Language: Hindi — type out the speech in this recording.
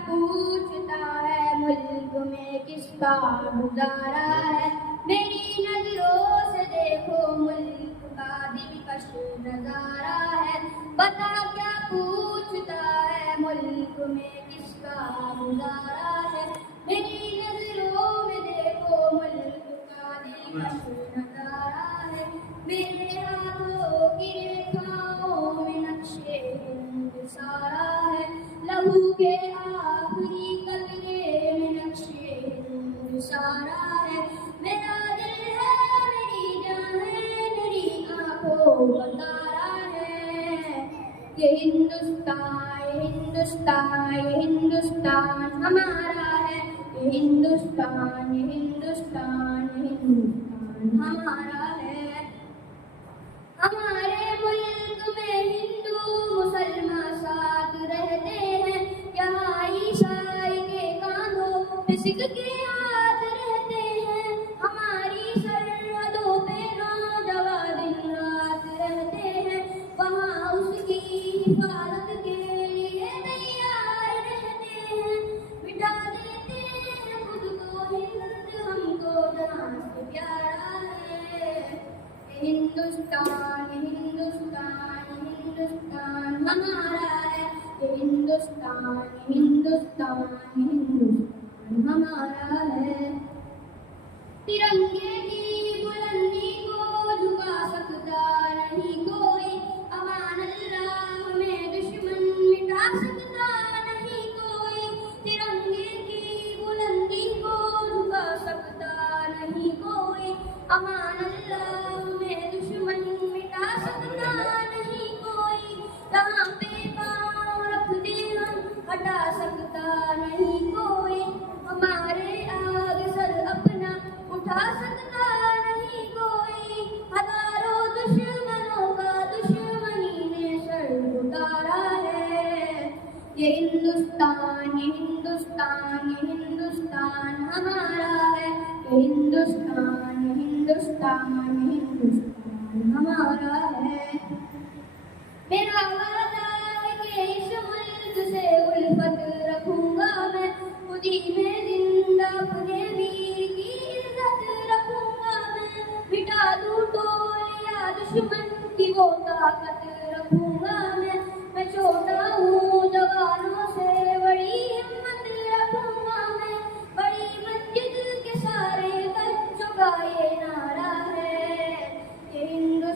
पूछता है मुल्क में किसका गुजारा है। मेरी नजरों से देखो मुल्क का दिलकश नजारा है। बता क्या पूछता है मुल्क में किसका गुजारा है। मेरी नजरों में देखो मुल्क का दिलकश नजारा है। मेरे हाथों की रेखाओं में नक्शे हिंद सारा है। लहू के आखिरी कतरे में नक्शे हिंद सारा है। मेरा दिल है मेरी जान है मेरी आंखों का तारा है। ये हिंदुस्तान ये हिंदुस्तान ये हिंदुस्तान हमारा है। ये हिंदुस्तान ये हिंदुस्तान ये हिंदुस्तान हमारा है। हमारे मुल्क में हिंदू मुसलमान साथ रहते हैं। यहाँ ईसाई के कांधों पे सिख के हाथ रहते हैं। हमारी सरहदों पे नौजवान दिन रात रहते हैं। वहाँ उसकी हिफाजत के लिए तैयार रहते हैं। मिटा देते हैं खुद को हिंद हमको जहाँ से प्यारा है। हिंदुस्तान हिंदुस्तान हिंदुस्तान हमारा है। हिंदुस्तान हिंदुस्तान हिंदुस्तान हमारा है। तिरंगे की बुलंदी को झुका सकता नहीं कोई। अमान अल्लाह में दुश्मन मिटा सकता नहीं कोई। तिरंगे की बुलंदी को झुका सकता नहीं कोई। अमान अल्लाह में दुश्मन मिटा सकता नहीं कोई। कहाँ पे पाँव रख दे हम हटा सकता नहीं कोई। हमारे आगे सर अपना उठा सकता नहीं कोई। हजारों दुश्मनों का दुश्मनी ने सर उतारा है। ये हिंदुस्तान ये हिंदुस्तान ये हिंदुस्तान हमारा है। ये हिंदुस्तान ये हिंदुस्तान ये हिंदुस्तान हमारा है। मेरा वादा है कि इस मुल्क से उल्फत रखूंगा मैं। खुदी में जिंदा अपने वीर की इज्जत रखूंगा मैं। मिटा दूं टोलिया दुश्मन की वो ताकत